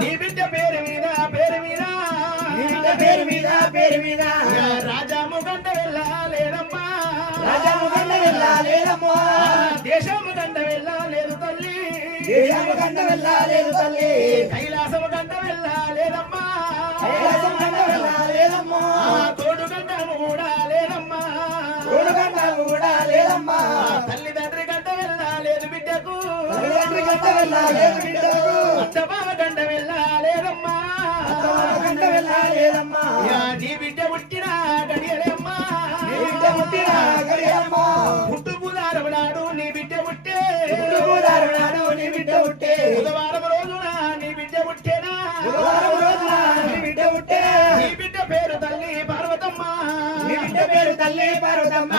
నీ బిడ్డ పేరు మీద పేరు మీద. నీ బిడ్డ పేరు మీద పేరు మీద. రాజా గంట వెళ్ళలేదమ్మా రాజాము గంట వెళ్ళలేదమ్మా దేశము గంట వెళ్ళలేదు తల్లి. దేశము గంట వెళ్ళలేదు తల్లి. కైలాసము గంట వెళ్ళ అత్త గంట వెళ్ళలేదమ్మా. నీ బిడ్డ పుట్టినా గడియలేమ్మా నీ బిడ్డ పుట్టినా గడియమ్మా నీ బిడ్డ పుట్టే. పుట్టు నీ బిడ్డ పుట్టే. బిడ్డ పుట్టేనా. బుధవారం నీ బిడ్డ పేరు తల్లి పార్వతమ్మ. నీ బిడ్డ పేరు తల్లి పార్వతమ్మ.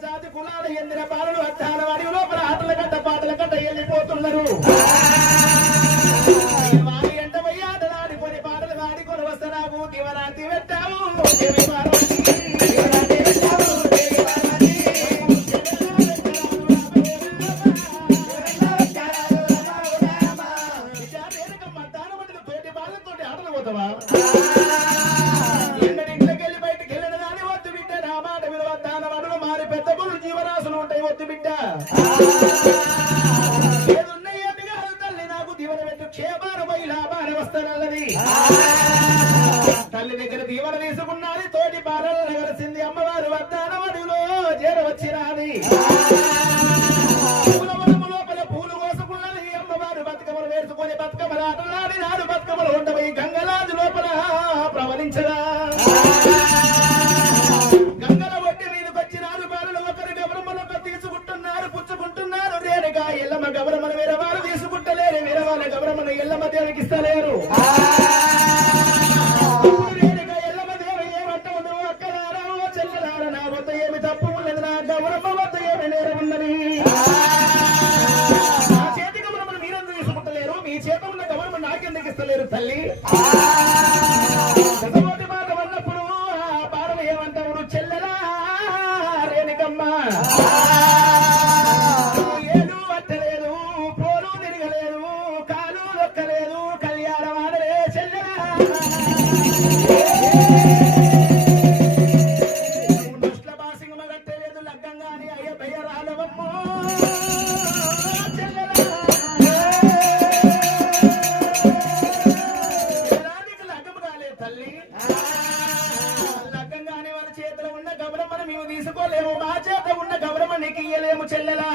జాతి కులాల ఎందిన బాలలు అద్దాల వాడి లోపల ఆటల గడ్డ పాటల గడ్డ వెళ్ళిపోతున్నారు కప్పుని బతుకమల అటలాడి నాడు బతుకమల ఉండవై గంగలాది లోపల ప్రవలించరా ఎవరికి ఇయ్యలేము చెల్లెలా.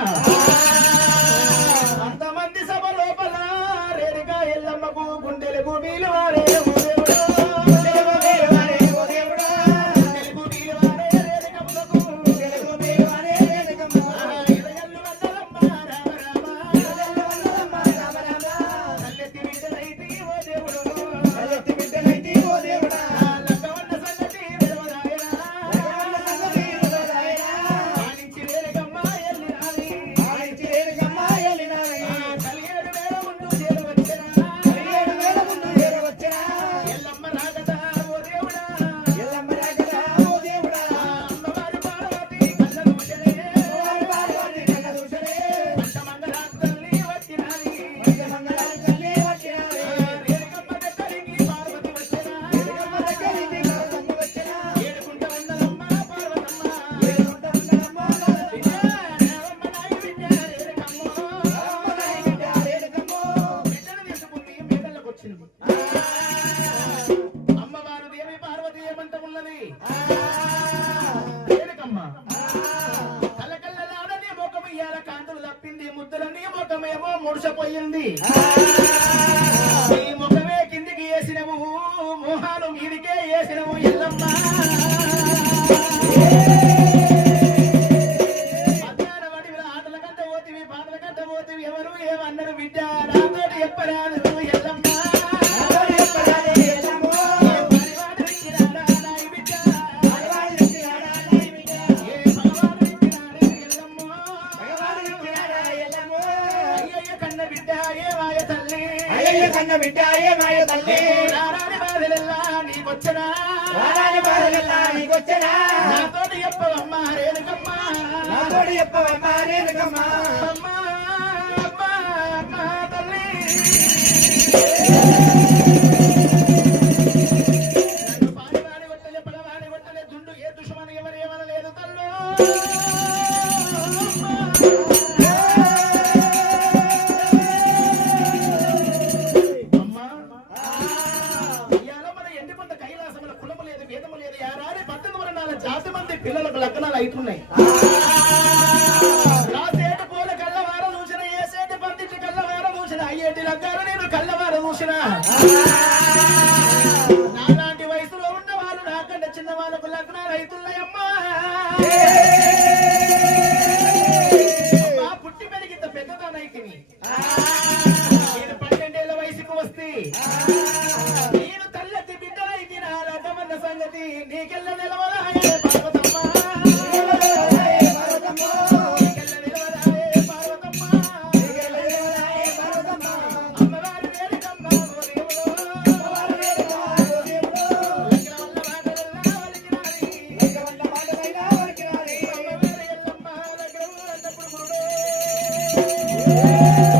అంత ఉన్నది దేనికమ్మా? కళ్ళకళ్ళ ఇయ్యాల కాంతులు తప్పింది ముద్దులని మొఖమేమో ముడిసపోయింది ఏళ్ళు కన్న బిడ్డాయే మాయ తల్లి. రారాని బాధలెల్లా నీకొచ్చనా? రారాని బాధలెల్లా నీకొచ్చనా? రేణుకమ్మ. నాతోటి చెప్పవమ్మా రేణుకమ్మ. అమ్మా సంగతి నీకెళ్ళ నిలవరాయే Yeah.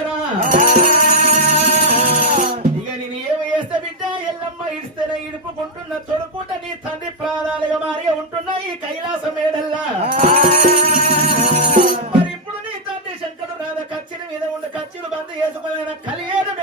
వచ్చనా ఇక నేను ఏమి చేస్తే బిడ్డ? ఎల్లమ్మ ఇడిస్తేనే ఇడుపుకుంటున్న తొడుకుంట నీ తండ్రి ప్రాణాలుగా మారి ఉంటున్న ఈ కైలాసం ఏడల్లా మరి ఇప్పుడు నీ తండ్రి శంకరు రాధ కచ్చిని మీద ఉండి కచ్చిలు బంద్ చేసుకుని కలియేడు